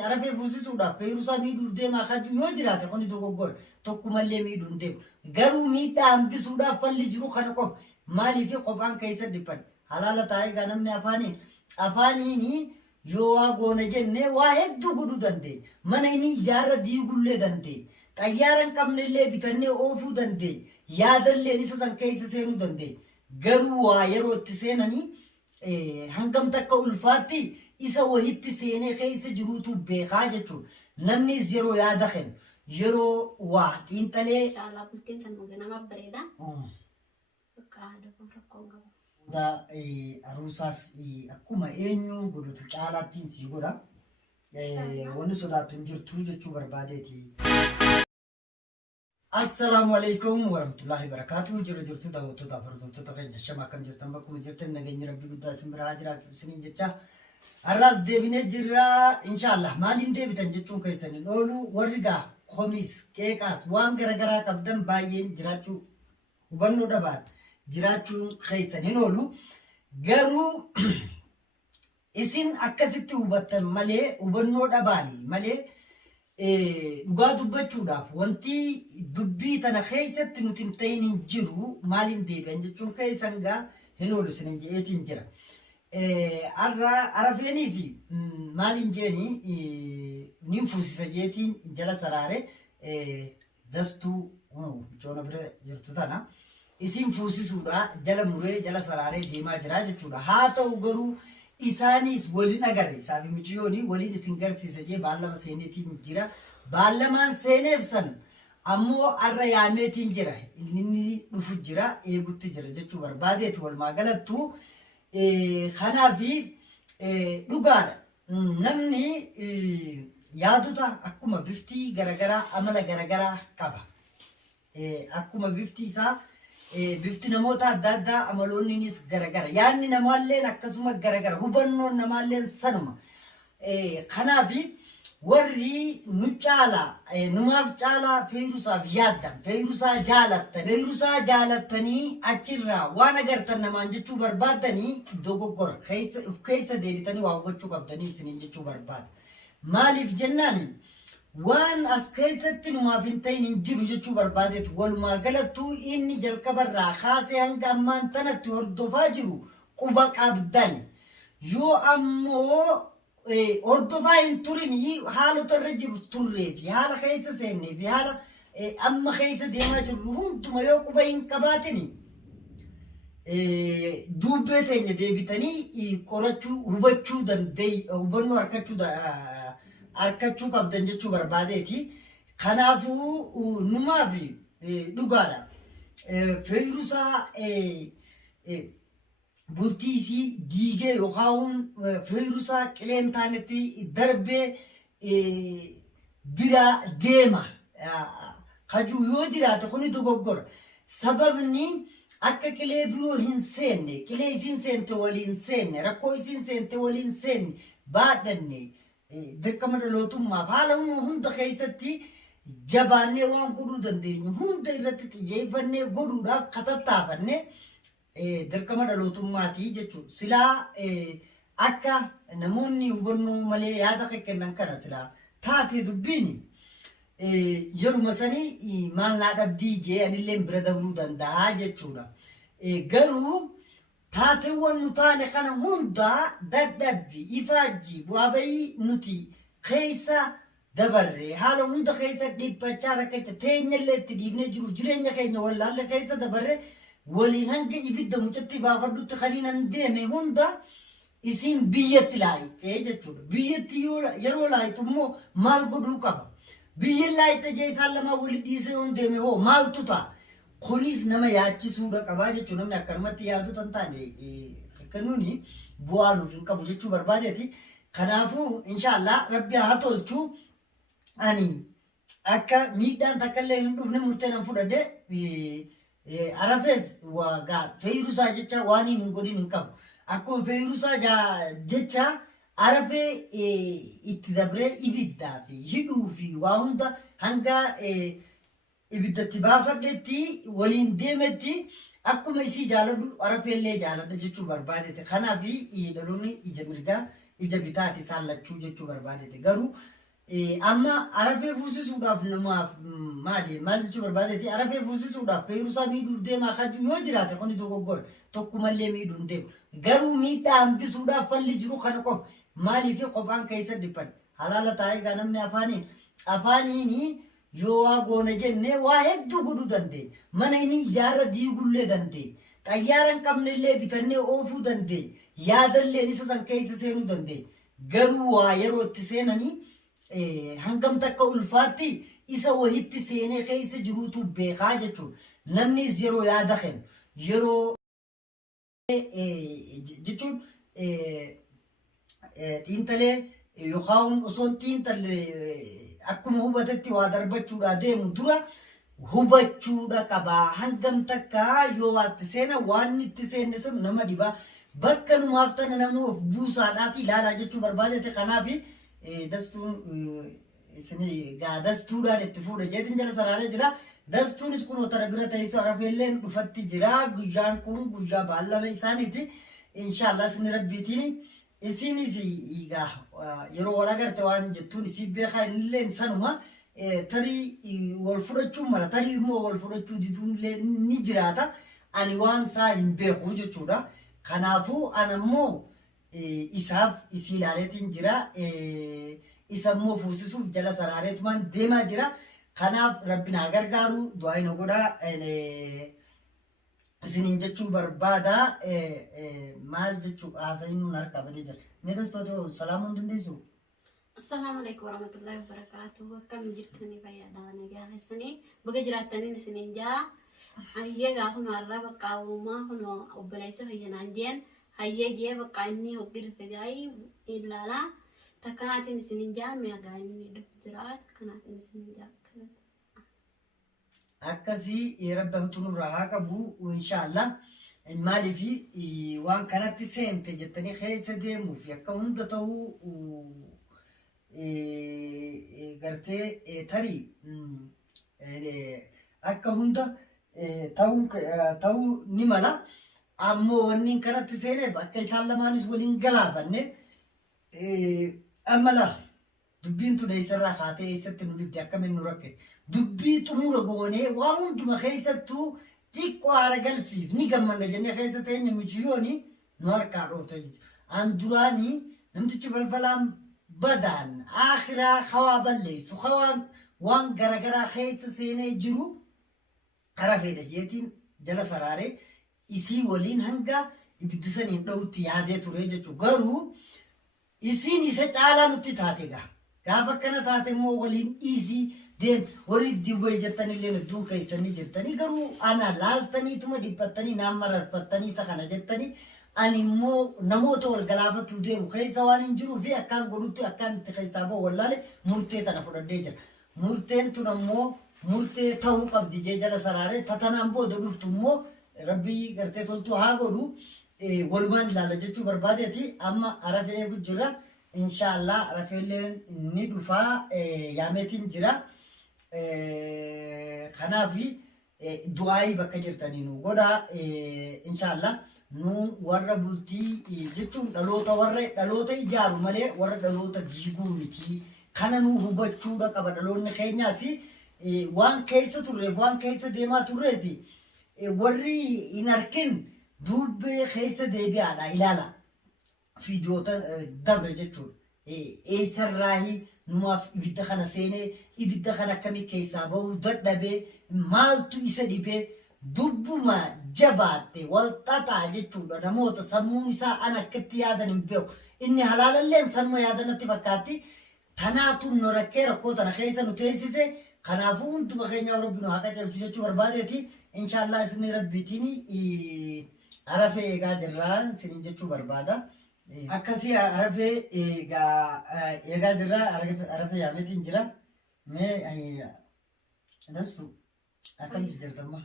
Arafee fuusisuudhaaf feeruusaa miidhuuf deemaa kaju yoo jiraate kuni dogoggora tokkumallee miidhuun deemu. Garuu miidhaa hambisuudhaaf falli jiru kana qofa. Maaliif qophaan keessa dhiphate? Halaala taa'ee gaa namni afaaniin yoo waa goona jenne waa hedduu godhuu dandeenya. Mana inni ijaarra diigullee dandeenya. Xayyaara hin qabnellee bitannee oofuu dandeenya. Yaadallee isa san keessa seenuu dandeenya. Garuu waa yeroo itti seenanii hangam takka ulfaatti isa wahitti seenee keessa jiruutu beekaa jechuudha. Namnis yeroo yaada kennu yeroo waa xiinxalee. Inshallah bultiin san nama bareeda. Bakka haadha rakkoo qabu. Aruusaas akkuma eenyu godhatu caalaattiin sii godha. Wanni sodaattu hin jirtu jechuu barbaadeeti. Assalamu alaikum warahmatullahi wabarakatuh. Jirtu daawwattoota hordoftoota keenya shama akkam jirtan bakkuma jirtan nageenyi rabbii guddaa isin biraa jiraatu isiniin jecha har'aas deebinee jirra inshallah. Maaliin deebitan jechuun keessaniin oolu warri gaa komis qeeqaas waan garagaraa qabdan baay'een jiraachuu hubannoo dhabaan jiraachuun keessaniin oolu. Garuu isin akkasitti hubattan malee hubannoo dhabaanii malee dhugaa dubbachuudhaaf wanti dubbii tana keessatti nuti hin ta'in hin jiru. Maaliin deebi'an jechuun keessan gaa hin oolu isin jeetiin jira. Arafeenis maaliin jeeni nin fuusisa jeetiin jala saraare jastuu joona bira jirtu tana isin fuusisuudha jala muree jala saraaree deemaa jira jechuudha. Haa ta'u garuu isaanis waliin agarre isaafi michiyooni waliin isin garsiisa jee baallama seeneetiin jira. Baallamaan seeneef san ammoo arra yaameetiin jira. Inni dhufu jira eegutti jira jechuu barbaadeeti walumaa galattu. Kanaafi dhugaadha. Namni yaadota akkuma biftii garagaraa amala garagaraa qaba. Akkuma bifti isaa bifti namoota adda addaa amaloonnis garagara. Yaadni namaalleen akkasuma garagara. Hubannoon namaalleen sanuma. Kanaafi warri nu caalaa numaaf caalaa feeruusaaf yaaddan feeruusaa jaalattan feeruusaa jaalattanii achirraa waan agartan namaan jechuu barbaaddanii dogoggora keessa deebitanii waa hubachuu qabdanii isiniin jechuu barbaada. Maaliif jennaan waan as keessatti numaaf hin ta'in hin jiru jechuu barbaadeetu walumaa galattuu inni jalqabarraa kaasee hanga ammaan tanatti hordofaa jiru quba qabdan. Yoo ammoo hordofaa hin turin haalota irra jiru turree fi haala keessa seennee fi haala amma keessa deemaa jirru hunduma yoo quba hin qabaatini duubbee teenya deebitanii qorachuu hubachuu hubannoo harkachuu qabdan jechuu barbaadeeti. Kanaafuu numaaf dhugaadha. Feeruusaa bultiisii diigee yookaan feeruusaa qileen taanetti darbee bira deema. Kajuu yoo jiraate kuni dogoggora. Sababni akka qilee biroo hin seenne, qilee isin seente waliin seenne, rakkoo isin seente waliin seenne baadhanne dirqama dhalootummaaf haala hunda keessatti jabaannee waan godhuu dandeenyu hunda irratti xiyyeeffannee godhuudhaaf katattaafanne dirqama dhalootummaatii jechuudha. Silaa akka namoonni hubannoo malee yaada kennan kana silaa taatee dubbiin yeruma sanii maal naa dhabdii jee anillee bira dabruu danda'a jechuudha. Garuu taateewwan nu taane kana hundaa dadhabbi ifaajji bu'aa bayii nuti keessa dabarre haala hunda keessa dhiibbachaa rakkacha teenyallee itti dhiibnee jiru jireenya keenya wallaalle keessa dabarre waliin hanga ibidda mucatti baafadhutti kaniinan deeme hunda isin biyyatti laayitee jechuudha. Biyyatti yeroo laayitu immoo maal godhuu qaba? Biyyi laayite jee isaan lama wali dhiisee yoon deeme hoo maaltu ta'a? Kunis nama yaachisuudha qabaa jechuudha. Namni akkanumatti yaadu tan taane kennuuni bu'aa nuuf hin qabu jechuu barbaadeeti. Kanaafuu inshallah rabbi haa tolchu. Ani akka miidhaan takkallee hin dhufne murteenan fudhadhe arafees waagaa feeruusaa jecha waan hin godhin hin qabu. Akkuma feeruusaa jecha arafee itti dabree ibiddaa fi hidhuu fi waa hunda hanga ibiddatti baafadhetti waliin deemetti akkuma isii jaaladhu arafeellee jaaladha jechuu barbaadete. Kanaaf dhaloonni ija mirgaa ija bitaati isaan lachuu jechuu barbaadete garuu amma arafee fuusisuudhaaf namaaf maal jechuu barbaadete arafee fuusisuudhaaf feerusaa miidhuuf deemaa kaju yoo jiraate kuni dogoggora tokkumallee miidhuu hin deemu garuu miidhaa hambisuudhaaf falli jiru kana qofa maaliif qophaan keessa dhiphan halaala taa'ee gaa namni afaaniini yoo waa goona jenne waa hedduu godhuu dandeenya mana inni ijaarra diigullee dandeenya xayyaara hin qabnellee bitannee oofuu dandeenya yaadallee isa san keessa seenuu dandeenya garuu waa yeroo itti seenanii hangam takka ulfaatti isa wahitti seenee keessa jiruutu beekaa jechuudha namnis yeroo yaada kennu yeroo jechuun xiinxalee yookaan osoo xiinxalee akkuma hubatetti waa darbachuudhaa deemu dura hubachuudha qabaa hangam takka yoo waatti seena waan itti seenne sun nama dhibaa bakka numaaf tana namuu of buusaadhaati ilaalaa jechuu barbaadate kanaaf dastuun gaa dastuudhaan itti fuudha jeetiin jala saraaree jira dastuunis kun otara bira ta'isu arafeelleen dhufatti jira guyyaan kun guyyaa baallama isaaniiti inshaallah isin rabbiitiin isinis gaa yeroo wal agarte waan jettuun isii beekaa illeen sanuma tarii wal fudhachuu mala tarii immoo wal fudhachuu diduunillee ni jiraata ani waan isaa hin beeku jechuudha kanaafuu anammoo isaaf isii ilaaleetiin jira isa immoo fuusisuuf jala saraareetumaan deemaa jira kanaaf rabbinaa gargaaru du'aa godhaa isiniin jechuu barbaada maal jechuu haasa'iin nuun harkaa badee jira mee dastoota salaamuun dandeessu Assalamu alaikum warahmatullahi wabarakatuh. Akkam jirtanii fayyaadhaan nagaa keessanii baga jiraataniin isiniin jaa hayyee gaafa har'a bakka uumaa kun obboleessa fayyanaan jeen hayyee jee bakka inni hoggi dhufe gaa'ii ilaalaa takkanaatiin isiniin jaa mi'a gaa'ii dhufu jira takkanaatiin isiniin jaa akkasii rabbamtu nurraa haa qabu inshaallah maaliif waan kanatti seente jettanii keessa deemuuf akka hunda ta'uu gartee tarii akka hunda ta'uu ni mala ammoo wanni kanatti seeneef akka isaan lamaanis waliin galaafanne amma laal dubbiin tun eessarraa kaatee eessatti nu dibde akkamiin nu rakkate dubbii xumura goonee waan hunduma keessattuu xiqqoo haara galfiif ni gammanna jennee keessa teenya michiyyooni nu harkaa dhoofte jechuudha an duraanii namtichi balfalaan بدان آخرة خواب اللي سو خواب وان غرغرا خيس سيني جرو عرفه دجيتين جلس فراري إسي ولين هنگا ibiddisan dhawutti yaadee ture jechuudha garuu isiin isa caalaa nutti taatega gaafa kana taate immoo waliin dhiisii deem warri dibee jettanillee hedduun keessanii jirtanii garuu ana laaltaniituma dhibbattanii naan mararfattanii isa kana jettanii ani immoo namoota wal galaafatu deemu keessa waan hin jiruuf akkaan godhutti akkaan itti keessaa ba'u wallaale murtee tana fudhadhee jira murteen tun ammoo murtee ta'uu qabdi jee jala saraaree tatanaan booda dhuftu immoo rabbii gartee toltuu haa godhu walumaan ilaala jechuu barbaadeeti amma arafee eegu jira inshaallah arafeelleen ni dhufaa yaameetiin jira kanaaf du'aayii bakka jirtanii nu godha inshaallah nu warra bultii jechuun dhaloota ijaaru malee warra dhaloota diiguu miti kana nu hubachuudha qaba dhaloonni keenyaas waan keessa turreef waan keessa deemaa turrees warri hin arkin dubbee keessa deebi'aadha ilaala fiidiyoota dabre jechuudha eessarraahi numaaf ibidda kana seenee ibidda kana akkamii keessaa bahuu dadhabee maaltu isa dhibee dubbuma jabaatte walxaxaa jechuudha namoota sammuun isaa an akkatti yaadan hin beeku inni halaalalleen sanuma yaadanatti fakkaatti tanaatu nu rakkee rakkoo tana keessa nu teessise kanaafuu hunduma keenyaa rabbi nu haa qajeelchu jechuu barbaadeeti inshaallah isin rabbiitiin arafee eegaa jirraan isiniin jechuu barbaada akkasii arafee eegaa jirraa arafee yaameetiin jira mee dastu akkamitti jirtamma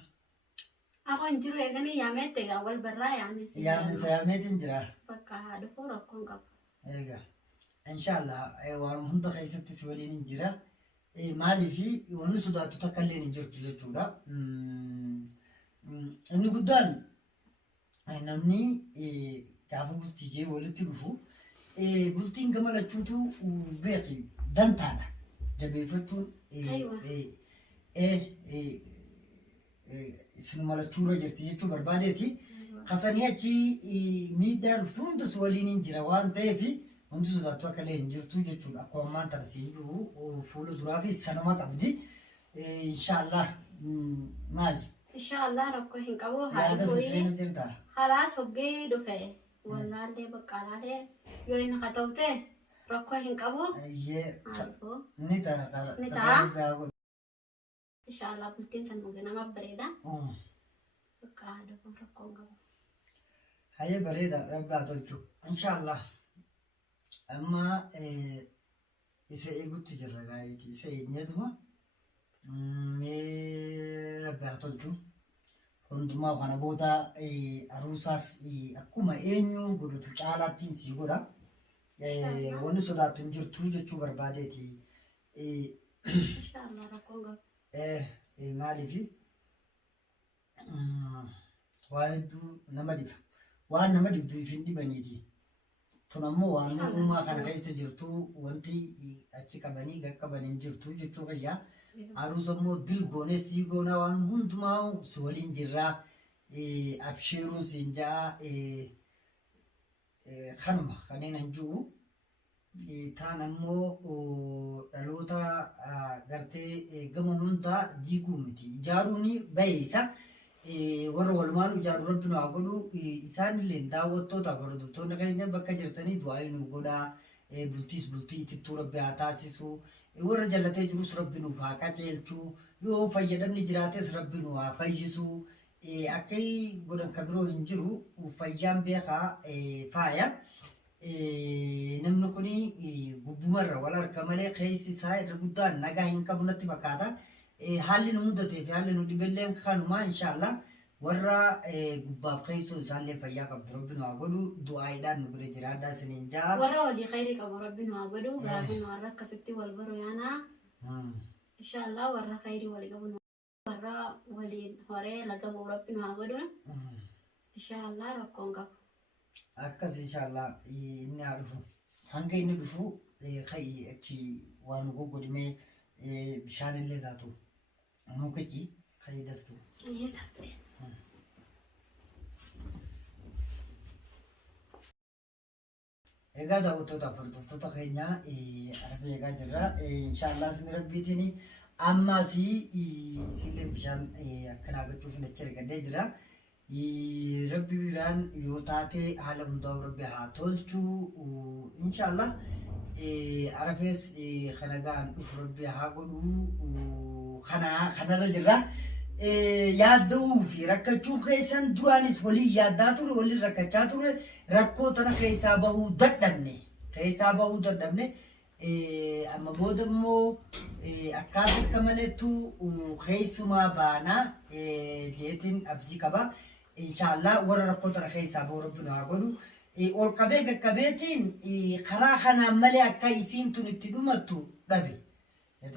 Aku jiru ya gani yamete ga wal barra yamese. Yaameetiin jira. Bakka haadha fuu rakkoon qabu. Egaa inshaallah waan hunda keessattis waliin jira. Maaliifi wanni sodaatu takka illee hin jirtu jechuudha. Inni guddaan namni gaafa bultii jee walitti dhufu bultiin gama lachuutu beeki dantaadha. Jabeeffachuun isinuma lachuurra jirti jechuu barbaadeeti. Kasanii achi miidhaa dhuftu hundus waliin hin jira waan ta'eef wanti sodaattu akka illee hin jirtu jechuudha. Akkuma ammaan tana siin jiru fuula duraa fi sanuma qabdi. Inshaallah maali? Inshaallah rakkoo hin qabu. Yaada sisseenu jirta. Halaas hoggee dhufe. Wallaallee baqqaalaalee yoo inni haa ta'u ta'e rakkoo hin qabu. Ni ta'a. Ni ta'a. Inshaallah bultiin san nama bareeda. Bakka dhufuun rakkoo hin qabu. Hayyee bareeda rabbaa tolchu. Inshaallah. Amma isa eegutti jirra gaa'eeti. Isa eenyatuma rabbaa tolchu. Hundumaa kana booda aruusaas akkuma eenyu godhatu caalaattiin sii godha. Wanni sodaattu hin jirtu jechuu barbaadeeti. Inshaallah rakkoo hin qabu. Maaliif waa hedduu nama dhiba. Waan nama dhibduuf hin dhibaniiti. Tun ammoo waan uumaa kana keessa jirtu wanti achi qabanii qaqqabanii hin jirtu jechuu fayyaa. Aruusa immoo dilgoonee sii goonaa waan hundumaa si waliin jirraa. Absheeruu siin ja'a kanuma kanneen hin jiru. Taan ammoo dhaloota gartee gama hundaa diiguu miti. Ijaaruun baheessa. Warra walumaan ijaaru rabbi nu haa godhu. Isaanillee daawwattoota hordoftoonni keenya bakka jirtanii du'aa nu godhaa. Bultiis bultii itittuu rabbi haa taasisu. Warra jallatee jirus rabbi nuuf haa qaceelchu. Yoo fayyadamni jiraates rabbi nu haa fayyisu. Akka godhan kan biroo hin jiru fayyaan beekaa faaya. Namni kun gubbumarra wal harka malee keessi isaa irra guddaan nagaa hin qabu natti fakkaata. Haalli nu mudatee fi haalli nu dhibelleen kanuma inshaallah warra gubbaaf keessoo isaallee fayyaa qabdu rabbi nu haa godhu. Du'aayiidhaan nu bira jiraadhaa isiniin ja'a. Warra walii khayrii qabu rabbi nu haa godhu. Gaafi nu har'a akkasitti wal baru yaana. Inshaallah warra khayrii walii qabu warra waliin horee laga bu'u rabbi nu haa godhu. Inshaallah rakkoo hin qabu. Akkas inshaallah inni haa dhufu. Hanga inni dhufu achi waan goggodhimee bishaan illee taatu. Mukichi fayyadastu. Egaa daawwattoota hordoftoota keenya argaa eegaa jirra. Inshaallah isin rabbiitiin ammaas isillee bishaan akkanaa gochuuf dachee argadee jira. Rabbi biraan yoo taate haala hundaa'u rabbi haa tolchu. Inshaallah arafees kana gaan dhufu rabbi haa godhu. Kanarra jirra. Yaadda'uu fi rakkachuu keessan duraanis waliin yaaddaa ture waliin rakkachaa ture rakkoo tana keessaa bahuu dadhabne amma booda immoo akkaataa akka maleettu keessumaa baanaa jeetiin abdii qaba. Inshaallah warra rakkoo tana keessaa bahu rabbi nu haa godhu. Ol qabee qaqqabeetiin karaa kanaan malee akka isiin tun itti dhumattu dhabe.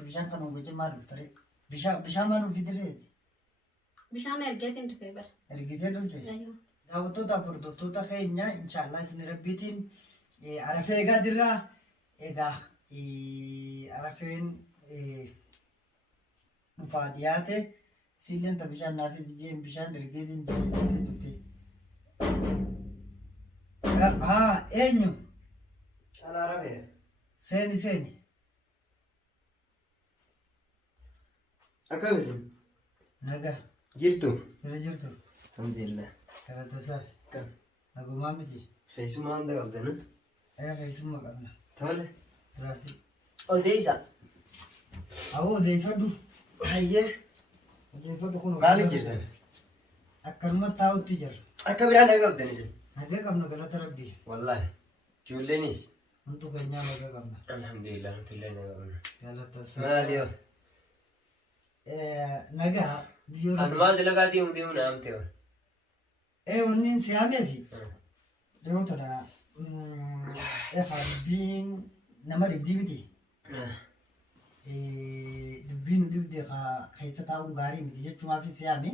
Bishaan kan hojii maal dhuftare? Bishaan maal dhufidireeti? Bishaan ergeetiin dhufee bara. Ergitee dhufte? Daawwattootaaf hordoftoota keenya inshaallah isin rabbiitiin arafee eegaa jirra. Egaa arafeen dhufaa dhiyaate siilleen ta bishaan naafiti jeen bishaan ergeetiin dhufte. Eenyu? Caalaa Arafee. Seeni. Akkamisin? Nagaa. Jirtu? Irra jirtu? Alhamdulillah. Karatasaati. Kam? Nagumaa miti? Keessumaa hunda qabdanu? Keessummaa qabna. Tole. Duraasi. Odeessa. Awoo odeeffadhu. Hayyee. Odeeffadhu kun. Maaliif jirtan? Akkanumatti taa'utti jirra. Akka biraan nagaa qabdani jiru. Nagaa qabna galata rabbii. Wallaahi. Ijoolleenis? Hundu keenyaa nagaa qabna. Alhamdulillah. Alhamdulillah nagaa qabna. Galatasaati. Maali yoo? Nagaa. Kan maal dalagaa deemu naam ta'e. Wanni siyaameefi. Dhiyootadha. Dubbiin nama dhibdii miti. Dubbiin dhibdee keessa taa'uun gaarii miti jechuumaaf siyaame.